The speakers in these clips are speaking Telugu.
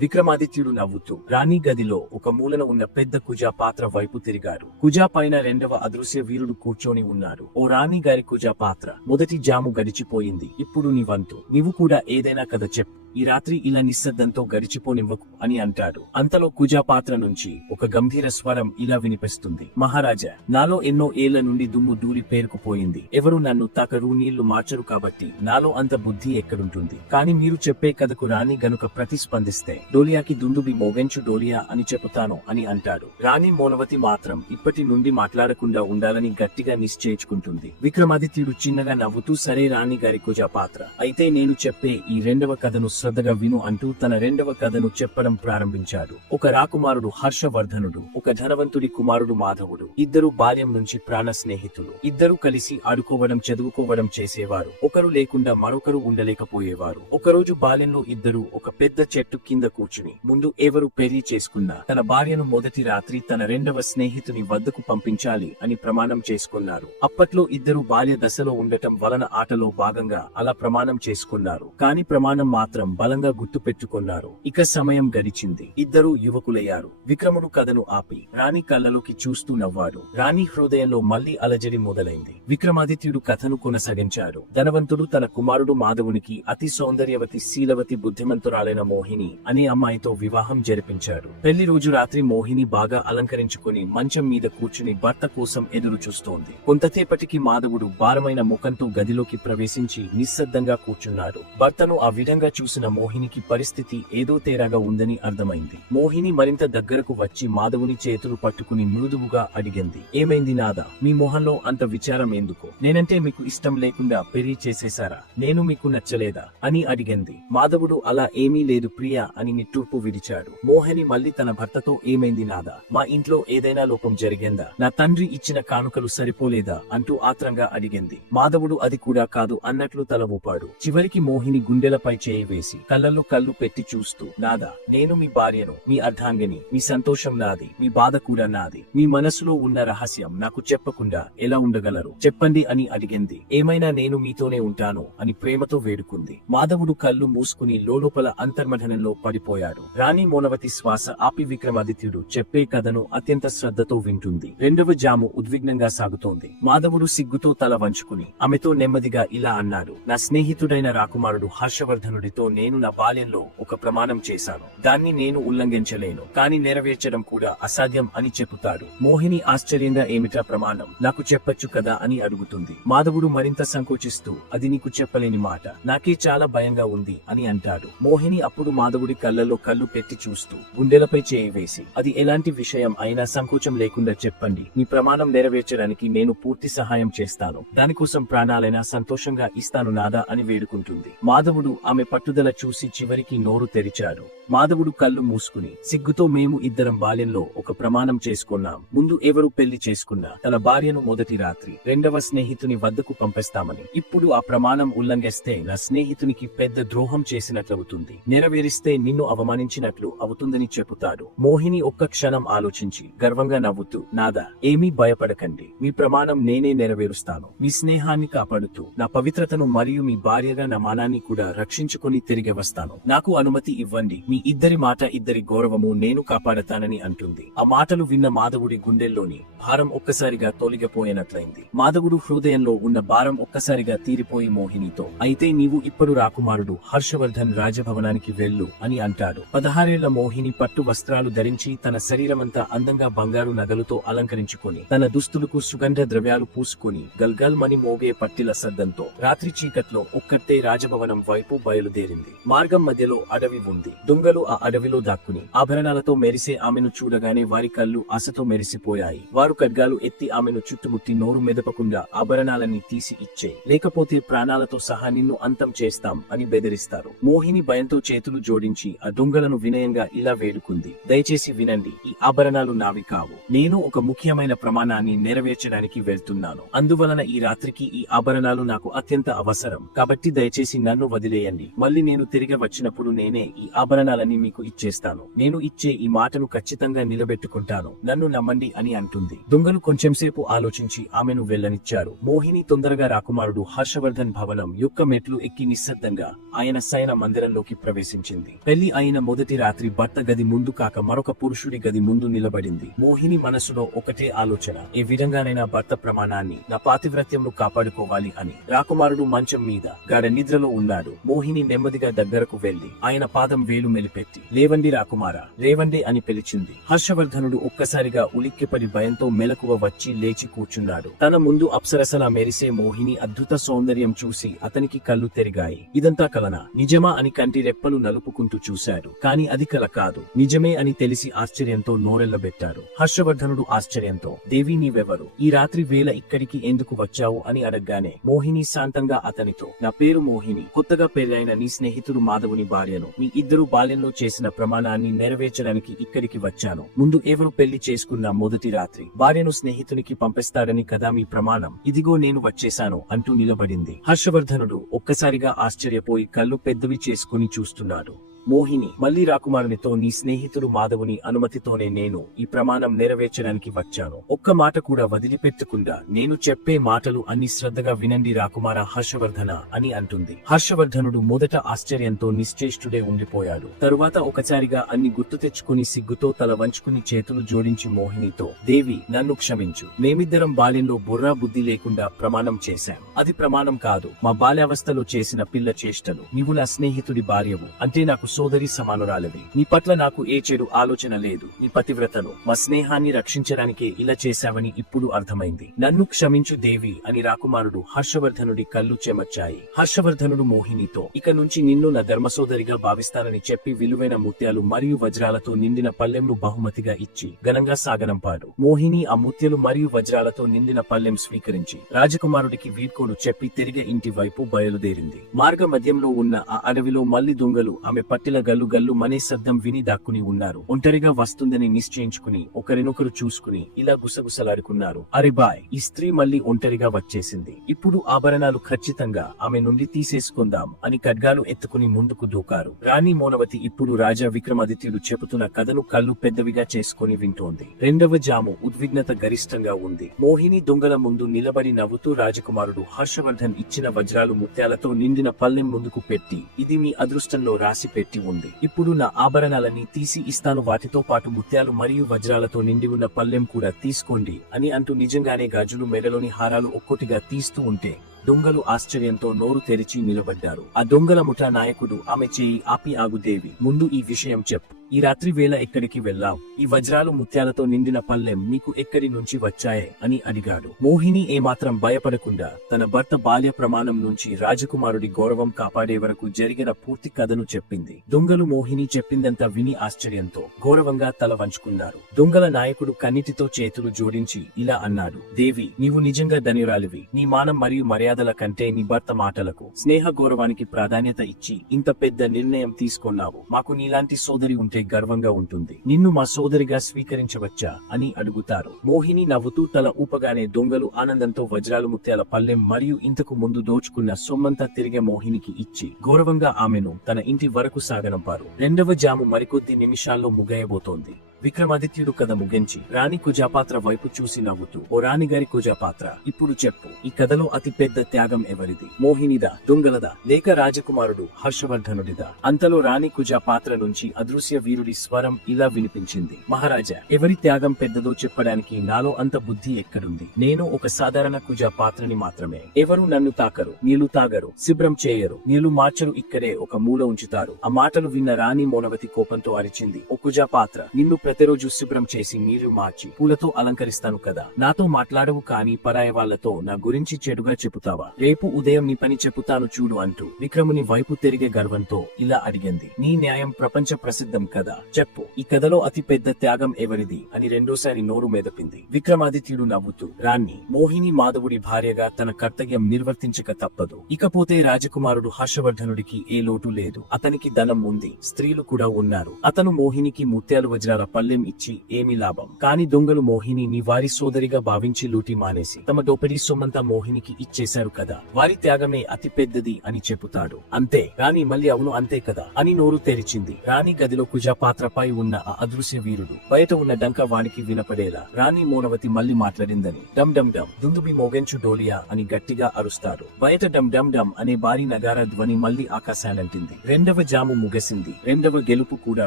విక్రమాదిత్యుడు నవ్వుతూ రాణి గదిలో ఒక మూలన ఉన్న పెద్ద కుజా పాత్ర వైపు తిరిగారు కుజా పైన రెండవ అదృశ్య వీరుడు కూర్చొని ఉన్నారు. ఓ రాణి గారి కుజా పాత్ర మొదటి జాము గడిచిపోయింది. ఇప్పుడు నీ వంతు. నీవు కూడా ఏదైనా కథ చెప్పు. ఈ రాత్రి ఇలా నిశ్శబ్దంతో గడిచిపోనివ్వకు అని అంటాడు. అంతలో కుజా పాత్ర నుంచి ఒక గంభీర స్వరం ఇలా వినిపిస్తుంది. మహారాజా నాలో ఎన్నో ఏళ్ళ నుండి దుమ్ము దూరి పేరుకుపోయింది. ఎవరు నన్ను తాకరు నీళ్ళు మార్చరు కాబట్టి నాలో అంత బుద్ధి ఎక్కడుంటుంది. కానీ మీరు చెప్పే కథకు రాణి గనుక ప్రతిస్పందిస్తే డోలియాకి దుండుబి మోగెంచు డోలియా అని చెబుతాను అని అంటాడు. రాణి మూలవతి మాత్రం ఇప్పటి నుండి మాట్లాడకుండా ఉండాలని గట్టిగా నిశ్చయించుకుంటుంది. విక్రమాదిత్యుడు చిన్నగా నవ్వుతూ సరే రాణి గారి పాత్ర అయితే నేను చెప్పే ఈ రెండవ కథను శ్రద్ధగా విను అంటూ తన రెండవ కథను చెప్పడం ప్రారంభించాడు. ఒక రాకుమారుడు హర్షవర్ధనుడు ఒక ధనవంతుడి కుమారుడు మాధవుడు ఇద్దరు బాల్యం నుంచి ప్రాణ స్నేహితులు. ఇద్దరు కలిసి ఆడుకోవడం చదువుకోవడం చేసేవారు. ఒకరు లేకుండా మరొకరు ఉండలేకపోయేవారు. ఒకరోజు బాల్యంలో ఇద్దరు ఒక పెద్ద చెట్టు కింద కూర్చుని. ముందు ఎవరు పెళ్ళి చేసుకున్నా తన భార్యను మొదటి రాత్రి తన రెండవ స్నేహితుని వద్దకు పంపించాలి అని ప్రమాణం చేసుకున్నారు. అప్పట్లో ఇద్దరు బాల్య దశలో ఉండటం వలన ఆటలో భాగంగా అలా ప్రమాణం చేసుకున్నారు. కానీ ప్రమాణం మాత్రం బలంగా గుర్తు పెట్టుకున్నారు ఇక సమయం గడిచింది. ఇద్దరు యువకులయ్యారు. విక్రముడు కథను ఆపి రాణి కళ్ళలోకి చూస్తూ నవ్వాడు. రాణి హృదయంలో మళ్ళీ అలజడి మొదలైంది. విక్రమాదిత్యుడు కథను కొనసాగించాడు. ధనవంతుడు తన కుమారుడు మాధవునికి అతి సౌందర్యవతి శీలవతి బుద్ధిమంతురాలైన మోహిని అని అమ్మాయితో వివాహం జరిపించాడు. పెళ్ళి రోజు రాత్రి మోహిని బాగా అలంకరించుకుని మంచం మీద కూర్చుని భర్త కోసం ఎదురు చూస్తోంది. కొంతసేపటికి మాధవుడు భారమైన ముఖంతో గదిలోకి ప్రవేశించి నిశ్శబ్దంగా కూర్చున్నాడు. భర్తను ఆ విధంగా చూసిన మోహినికి పరిస్థితి ఏదో తేడాగా ఉందని అర్థమైంది. మోహిని మరింత దగ్గరకు వచ్చి మాధవుని చేతులు పట్టుకుని మృదువుగా అడిగింది. ఏమైంది నాదా? మీ మొహంలో అంత విచారం ఎందుకు? నేనంటే మీకు ఇష్టం లేకుండా పెళ్ళి చేసేశారా? నేను మీకు నచ్చలేదా? అని అడిగింది. మాధవుడు అలా ఏమీ లేదు ప్రియా అని నిట్టూర్పు విడిచాడు. మోహిని మళ్ళీ తన భర్తతో ఏమైంది నాదా? మా ఇంట్లో ఏదైనా లోపం జరిగిందా? నా తండ్రి ఇచ్చిన కానుకలు సరిపోలేదా? అంటూ ఆత్రంగా అడిగింది. మాధవుడు అది కూడా కాదు అన్నట్లు తల ఊపాడు. చివరికి మోహిని గుండెలపై చేయి వేసి కళ్ళల్లో కళ్ళు పెట్టి చూస్తూ నాదా నేను మీ భార్యను మీ అర్ధాంగిని మీ సంతోషం నాది మీ బాధ కూడా నాది. మీ మనసులో ఉన్న రహస్యం నాకు చెప్పకుండా ఎలా ఉండగలరు? చెప్పండి అని అడిగింది. ఏమైనా నేను మీతోనే ఉంటాను అని ప్రేమతో వేడుకుంది. మాధవుడు కళ్ళు మూసుకుని లోపల అంతర్మథనంలో పడిపోయాడు రాణి మోనవతి శ్వాస ఆపి విక్రమాదిత్యుడు చెప్పే కథను అత్యంత శ్రద్ధతో వింటుంది. రెండవ జాము ఉద్విగ్నంగా సాగుతోంది. మాధవుడు సిగ్గుతో తల వంచుకుని ఆమెతో నెమ్మదిగా ఇలా అన్నాడు. నా స్నేహితుడైన రాకుమారుడు హర్షవర్ధనుడితో నేను నా బాల్యంలో ఒక ప్రమాణం చేశాను. దాన్ని నేను ఉల్లంఘించలేను. కానీ నెరవేర్చడం కూడా అసాధ్యం అని చెబుతాడు. మోహిని ఆశ్చర్యంగా ఏమిటా ప్రమాణం? నాకు చెప్పొచ్చు కదా అని అడుగుతుంది. మాధవుడు మరింత సంకోచిస్తూ అది నీకు చెప్పలేని మాట. నాకే చాలా భయంగా ఉంది అని అంటాడు. మోహిని అప్పుడు మాధవుడి కళ్ళలో కళ్ళు పెట్టి చూస్తూ గుండెలపై చేయి వేసి అది ఎలాంటి విషయం అయినా సంకోచం లేకుండా చెప్పండి. మీ ప్రమాణం నెరవేర్చడానికి నేను పూర్తి సహాయం చేస్తాను. దానికోసం ప్రాణాలైనా సంతోషంగా ఇస్తాను నాదా అని వేడుకుంటుంది. మాధవుడు ఆమె పట్టుదల చూసి చివరికి నోరు తెరిచాడు. మాధవుడు కళ్ళు మూసుకుని సిగ్గుతో మేము ఇద్దరం బాల్యంలో ఒక ప్రమాణం చేసుకున్నాం. ముందు ఎవరు పెళ్ళి చేసుకున్నా తన భార్యను మొదటి రాత్రి రెండవ స్నేహితుని వద్దకు పంపిస్తామని. ఇప్పుడు ఆ ప్రమాణం ఉల్లంఘిస్తే నా స్నేహితునికి పెద్ద ద్రోహం చేసినట్లవుతుంది. నెరవేరిస్తే నిన్ను అవమానించినట్లు అవుతుందని చెబుతాడు. మోహిని ఒక్క క్షణం ఆలోచించి గర్వంగా నవ్వుతూ నాదా ఏమీ భయపడకండి. మీ ప్రమాణం నేనే నెరవేరుస్తాను. మీ స్నేహాన్ని కాపాడుతూ నా పవిత్రతను మరియు మీ భార్యగా నా మానాన్ని కూడా రక్షించుకొని తిరిగి వస్తాను. నాకు అనుమతి ఇవ్వండి. మీ ఇద్దరి మాట ఇద్దరి గౌరవము నేను కాపాడతానని అంటుంది. ఆ మాటలు విన్న మాధవుడి గుండెల్లోని భారం ఒక్కసారిగా తొలగిపోయినట్లయింది. మాధవుడు హృదయంలో ఉన్న భారం ఒక్కసారిగా తీరిపోయి మోహినితో అయితే నీవు ఇప్పుడు రాకుమారుడు హర్షవర్ధన్ రాజభవనానికి వెళ్ళు అని అంటాడు. పదహారేళ్ళ మోహిని పట్టు వస్త్రాలు ధరించి తన శరీరమంతా అందంగా బంగారు నగలుతో అలంకరించుకొని తన దుస్తులకు సుగంధ ద్రవ్యాలు పూసుకొని గల్గల్ మని మోగే పట్టిల సద్దంతో రాత్రి చీకట్లో ఒక్కటే రాజభవనం వైపు బయలుదేరింది. మార్గం మధ్యలో అడవి ఉంది. దొంగలు ఆ అడవిలో దాక్కుని ఆభరణాలతో మెరిసే ఆమెను చూడగానే వారి కళ్ళు ఆశతో మెరిసిపోయాయి. వారు ఖడ్గాలు ఎత్తి ఆమెను చుట్టుముట్టి నోరు మెదపకుండా ఆభరణాలన్నీ తీసి ఇచ్చే లేకపోతే ప్రాణాలతో సహా నిన్ను అంతం చేస్తాం అని బెదిరిస్తారు. మోహిని భయంతో చేతులు జోడించి ఆ దొంగలను వినయంగా ఇలా వేడుకుంది. దయచేసి వినండి ఈ ఆభరణాలు నావి కావు. నేను ఒక ముఖ్యమైన ప్రమాణాన్ని నెరవేర్చడానికి వెళ్తున్నాను. అందువలన ఈ రాత్రికి ఈ ఆభరణాలు నాకు అత్యంత అవసరం. కాబట్టి దయచేసి నన్ను వదిలేయండి. మళ్ళీ నేను తిరిగి వచ్చినప్పుడు నేనే ఈ ఆభరణాలన్నీ మీకు ఇచ్చేస్తాను. నేను ఇచ్చే ఈ మాటను ఖచ్చితంగా నిలబెట్టుకుంటాను. నన్ను నమ్మండి అని అంటుంది. దొంగలు కొంచెంసేపు ఆలోచించి ఆమెను వెళ్ళనిచ్చారు. మోహిని తొందరగా రాకుమారుడు హర్షవర్ధన్ భవనం యొక్క మెట్లు ఎక్కి నిశ్శబ్దంగా ఆయన సైన మందిరంలోకి ప్రవేశించింది. పెళ్ళి అయిన మొదటి రాత్రి భర్త గది ముందు కాక మరొక పురుషుడి గది ముందు నిలబడింది. మోహిని మనసులో ఒకటే ఆలోచన ఏ విధంగానైనా భర్త ప్రమాణాన్ని నా పాతివ్రత్యంను కాపాడుకోవాలి అని. రాకుమారుడు మంచం మీద గాఢ నిద్రలో ఉన్నాడు. మోహిని నెమ్మదిగా దగ్గరకు వెళ్ళి ఆయన పాదం వేలు మెలిపెట్టి లేవండి రాకుమార లేవండి అని పిలిచింది. హర్షవర్ధనుడు ఒక్కసారిగా ఉలిక్కిపడి భయంతో మెలకువ వచ్చి లేచి కూర్చున్నాడు. తన ముందు అప్సరసలా మెరిసే మోహిని అద్భుత సౌందర్యం చూసి అతనికి కళ్ళు తెరిగాయి. ఇదంతా కలనా? నిజమా? అని కంటి రెప్పలు నలుపుకుంటూ చూశాడు. కాని అది కల కాదు. నిజమే అని తెలిసి ఆశ్చర్యంతో నోరెళ్ళబెట్టారు హర్షవర్ధనుడు ఆశ్చర్యంతో దేవి నీవెవరు? ఈ రాత్రి వేళ ఇక్కడికి ఎందుకు వచ్చావు? అని అడగగానే మోహిని శాంతంగా అతనితో. నా పేరు మోహిని. కొత్తగా పెళ్ళైన నీ స్నేహితుడు మాధవుని భార్యను. మీ ఇద్దరు బాల్యంలో చేసిన ప్రమాణాన్ని నెరవేర్చడానికి ఇక్కడికి వచ్చాను. ముందు ఎవరు పెళ్ళి చేసుకున్న మొదటి రాత్రి. భార్యను స్నేహితునికి పంపిస్తాడని కదా మీ ప్రమాణం. ఇదిగో నేను వచ్చేశాను అంటూ నిలబడింది. హర్షవర్ధనుడు ఒక్కసారిగా ఆశ్చర్యపోయి కళ్ళు పెద్దవి చేసుకుని చూస్తున్నాడు. మోహిని మళ్ళీ రాకుమారునితో నీ స్నేహితుడు మాధవుని అనుమతితోనే నేను ఈ ప్రమాణం నెరవేర్చడానికి వచ్చాను. ఒక్క మాట కూడా వదిలిపెట్టకుండా నేను చెప్పే మాటలు అన్ని శ్రద్ధగా వినండి రాకుమార హర్షవర్ధన అని అంటుంది. హర్షవర్ధనుడు మొదట ఆశ్చర్యంతో నిశ్చేష్టుడే ఉండిపోయాడు. తరువాత ఒకసారిగా అన్ని గుర్తు తెచ్చుకుని సిగ్గుతో తల వంచుకుని చేతులు జోడించి మోహినితో దేవి నన్ను క్షమించు. మేమిద్దరం బాల్యంలో బుర్రా బుద్ధి లేకుండా ప్రమాణం చేశాం. అది ప్రమాణం కాదు. మా బాల్యావస్థలో చేసిన పిల్ల చేష్టలు. నీవు నా స్నేహితుడి భార్యవు. అంటే నాకు సోదరి సమానురాలవి. నీ పట్ల నాకు ఏ చెడు ఆలోచన లేదు. నీ పతివ్రతలో మా స్నేహాన్ని రక్షించడానికే ఇలా చేశావని ఇప్పుడు అర్థమైంది. నన్ను క్షమించు దేవి అని రాకుమారుడు హర్షవర్ధనుడి కళ్ళు చెమర్చాయి. హర్షవర్ధనుడు మోహినితో ఇక నుంచి నిన్ను నా ధర్మసోదరిగా భావిస్తానని చెప్పి విలువైన ముత్యాలు మరియు వజ్రాలతో నిండిన పల్లెంను బహుమతిగా ఇచ్చి ఘనంగా సాగనంపాడు. మోహిని ఆ ముత్యాలు మరియు వజ్రాలతో నిండిన పల్లెం స్వీకరించి రాజకుమారుడికి వీడ్కోలు చెప్పి తిరిగి ఇంటి వైపు బయలుదేరింది. మార్గ మధ్యంలో ఉన్న ఆ అడవిలో మల్లి దొంగలు ఆమె పట్టిల గల్లు గల్లు మనే శబ్దం విని దాక్కుని ఉన్నారు. ఒంటరిగా వస్తుందని నిశ్చయించుకుని ఒకరినొకరు చూసుకుని ఇలా గుసగుసలాడుకున్నారు. అరే బాయ్ ఈ స్త్రీ మళ్ళీ ఒంటరిగా వచ్చేసింది. ఇప్పుడు ఆభరణాలు ఖచ్చితంగా ఆమె నుండి తీసేసుకుందాం అని ఖడ్గాలు ఎత్తుకుని ముందుకు దూకారు. రాణి మోనవతి ఇప్పుడు రాజా విక్రమాదిత్యుడు చెబుతున్న కథను కళ్ళు పెద్దవిగా చేసుకుని వింటోంది. రెండవ జాము ఉద్విగ్నత గరిష్టంగా ఉంది. మోహిని దొంగల ముందు నిలబడి నవ్వుతూ రాజకుమారుడు హర్షవర్ధన్ ఇచ్చిన వజ్రాలు ముత్యాలతో నిండిన పల్లెం ముందుకు పెట్టి ఇది మీ అదృష్టంలో రాసి పెట్టి ఉంది. ఇప్పుడు నా ఆభరణాలని తీసి ఇస్తాను. వాటితో పాటు ముత్యాలు మరియు వజ్రాలతో నిండి ఉన్న పల్లెం కూడా తీసుకోండి అని అంటూ నిజంగానే గాజులు మెడలోని హారాలు ఒక్కొక్కటిగా తీస్తూ ఉంటే దొంగలు ఆశ్చర్యంతో నోరు తెరిచి నిలబడ్డారు. ఆ దొంగల ముఠా నాయకుడు ఆమె చేయి ఆపి ఆగుదేవి ముందు ఈ విషయం చెప్పు. ఈ రాత్రి వేళ ఎక్కడికి వెళ్ళావు? ఈ వజ్రాలు ముత్యాలతో నిండిన పల్లెం నీకు ఎక్కడి నుంచి వచ్చాయే? అని అడిగాడు. మోహిని ఏమాత్రం భయపడకుండా తన భర్త బాల్య ప్రమాణం నుంచి రాజకుమారుడి గౌరవం కాపాడే వరకు జరిగిన పూర్తి కథను చెప్పింది. దొంగలు మోహిని చెప్పిందంతా విని ఆశ్చర్యంతో గౌరవంగా తల వంచుకున్నారు. దొంగల నాయకుడు కన్నిటితో చేతులు జోడించి ఇలా అన్నాడు. దేవి నీవు నిజంగా ధనిరాలివి. నీ మానం మరియు మర్యాదల కంటే నీ భర్త మాటలకు స్నేహ గౌరవానికి ప్రాధాన్యత ఇచ్చి ఇంత పెద్ద నిర్ణయం తీసుకున్నావు. మాకు నీలాంటి సోదరి ఉంటే గర్వంగా ఉంటుంది. నిన్ను మా సోదరిగా స్వీకరించవచ్చా అని అడుగుతారు. మోహిని నవ్వుతూ తల ఊపగానే దొంగలు ఆనందంతో వజ్రాలు ముత్యాల పల్లెం మరియు ఇంతకు ముందు దోచుకున్న సొమ్మంతా తిరిగే మోహినికి ఇచ్చి గౌరవంగా ఆమెను తన ఇంటి వరకు సాగనంపారు. రెండవ జాము మరికొద్ది నిమిషాల్లో ముగయబోతోంది. విక్రమాదిత్యుడు కథ ముగించి రాణి కుజాపాత్ర వైపు చూసి నవ్వుతూ ఓ రాణిగారి కుజాపాత్ర ఇప్పుడు చెప్పు. ఈ కథలో అతి పెద్ద త్యాగం ఎవరిది? మోహినిదా? దొంగలదా? లేక రాజకుమారుడు హర్షవర్ధనుడిదా? అంతలో రాణి కుజాపాత్ర నుంచి అదృశ్య వీరుడి స్వరం ఇలా వినిపించింది. మహారాజా ఎవరి త్యాగం పెద్దదో చెప్పడానికి నాలో అంత బుద్ధి ఎక్కడుంది? నేను ఒక సాధారణ కుజా పాత్రని మాత్రమే. ఎవరు నన్ను తాకరు? నీళ్ళు తాగరు. శుభ్రం చేయరు. నీళ్ళు మార్చరు. ఇక్కడే ఒక మూల ఉంచుతారు. ఆ మాటలు విన్న రాణి మోనవతి కోపంతో అరిచింది. ఓ కుజాపాత్ర నిన్ను ప్రతిరోజు శుభ్రం చేసి నీళ్ళు మార్చి పూలతో అలంకరిస్తాను కదా. నాతో మాట్లాడవు కానీ పరాయ వాళ్ళతో నా గురించి చెడుగా చెబుతావా? రేపు ఉదయం నీ పని చెబుతాను చూడు అంటూ విక్రముని వైపు తిరిగే గర్వంతో ఇలా అడిగింది. నీ న్యాయం ప్రపంచ ప్రసిద్ధం కదా. చెప్పు ఈ కథలో అతి పెద్ద త్యాగం ఎవరిది? అని రెండోసారి నోరు మెదపింది. విక్రమాదిత్యుడు నవ్వుతూ రాణి మోహిని మాధవుడి భార్యగా తన కర్తవ్యం నిర్వర్తించక తప్పదు. ఇకపోతే రాజకుమారుడు హర్షవర్ధనుడికి ఏ లోటు లేదు. అతనికి ధనం ఉంది స్త్రీలు కూడా ఉన్నారు. అతను మోహినికి ముత్యాలు వజ్రాల పళ్ళెం ఇచ్చి ఏమి లాభం? కాని దొంగలు మోహిని వారి సోదరిగా భావించి లూటి మానేసి తమ దోపిడీ సొమ్మంతా మోహినికి ఇచ్చేశారు కదా. వారి త్యాగమే అతి పెద్దది అని చెబుతాడు. అంతే. రాణి మళ్ళీ అవును అంతే కదా అని నోరు తెరిచింది. రాణి గదిలో కుజ పాత్రపై ఉన్న ఆ అదృశ్య వీరుడు బయట ఉన్న డంక వానికి వినపడేలా రాణి మోనవతి మళ్ళీ మాట్లాడిందని డమ్ డమ్ డమ్ దుందుబి మోగెంచు డోలియా అని గట్టిగా అరుస్తాడు. బయట డమ్ డమ్ డమ్ అనే భారీ నగార ధ్వని మళ్ళీ ఆకాశానంటింది రెండవ జాము ముగిసింది. రెండవ గెలుపు కూడా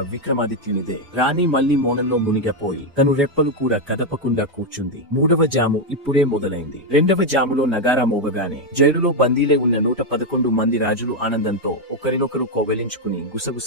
విక్రమాదిత్యునిదే. రాణి మళ్ళీ మౌనంలో మునిగపోయి తను రెప్పలు కూడా కదపకుండా కూర్చుంది. మూడవ జాము ఇప్పుడే మొదలైంది. రెండవ జాములో నగారా మోగగానే జైలులో బందీలే ఉన్న నూట పదకొండు మంది రాజులు ఆనందంతో ఒకరినొకరు కోవెలించుకుని గుసగుస